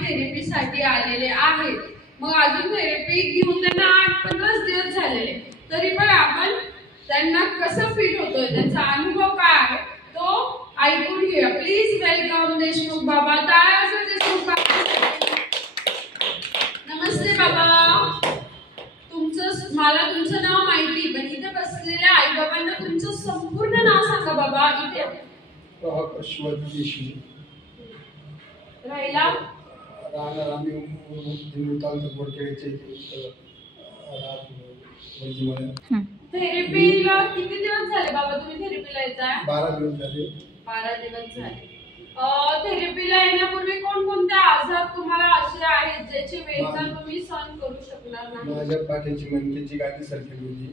थेरपीसाठी आलेले आहेत. मग अजून थेरपी घेऊन त्यांना 8-15 दिवस झालेले, तरी पण आपण त्यांना कसं फील होतोय, त्यांचा अनुभव काय आहे तो ऐकून घेऊया. प्लीज वेलकम देशमुख बाबा. टाळ्या वाजवा देशमुख बाबा. नमस्ते बाबा. मला तुमचं नाव माहिती, पण इथे बसलेल्या आई बाबांना तुमचं संपूर्ण नाव सांगा बाबा. इथे राहिला राहणार आम्ही थेरपीला किती दिवस झाले बाबा तुम्ही थेरपीला येताय? 12 दिवस झाले. 12 दिवस झाले. थेरपीला येण्यापूर्वी कोणकोणते आजार तुम्हाला असे आहेत ज्याची वेदना तुम्ही सहन करू शकणार नाही? माझ्या पाठीची मणक्याची गाठी सरकली होती.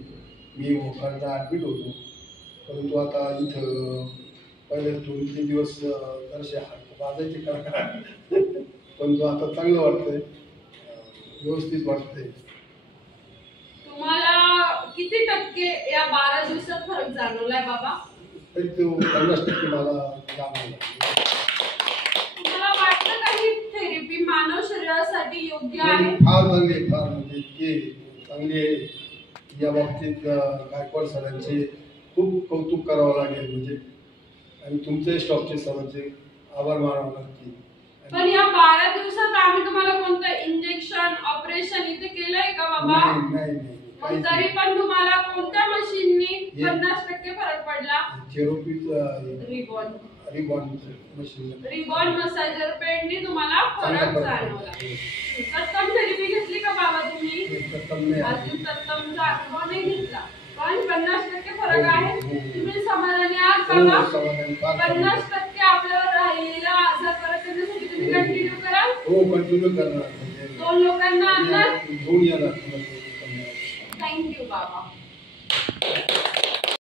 मी ओखाडला ऍडमिट होतो, परंतु आता इथं पहिले 2-3 दिवस जराशे वाजायचे परंतु आता चांगलं वाटतंय, व्यवस्थित वाटतंय. तुम्हाला किती टक्के या 12 दिवसात फरक जाणवलाय बाबा? तरी तो 50% मला जाणवला. तुम्हाला वाटतं का ही थेरपी मानव शरीरासाठी योग्य आहे? फार चांगली आहे, फार म्हणजे इतके चांगली आहे. या बाबतीत गायकवाड सरांचे खूप कौतुक करावं लागेल, म्हणजे आणि तुमचे स्टॉकचे सर्वांचे आभार मानावं लागतील. पण या 12 दिवसात आम्ही तुम्हाला कोणतं इंजेक्शन ऑपरेशन इथे केलंय का बाबा? नाही. मग तरी पण तुम्हाला कोणत्या मशीननी 50% फरक पडला? रिबॉन मसाजर पेननी तुम्हाला फरक जाणवला. तत्सम थेरपी घेतली का बाबा तुम्ही? अजून तत्समचा अनुभव नाही घेतला, पण 50% फरक आहे. तुम्ही समाधानी आहात बाबा? 50% आपल्याला राहिलेला आजार परत करण्यासाठी तुम्ही कंटिन्यू कराल? हो, कंटिन्यू करणार. 2 लोकांना आणणार? घेऊन येणार. थँक्यू बाबा.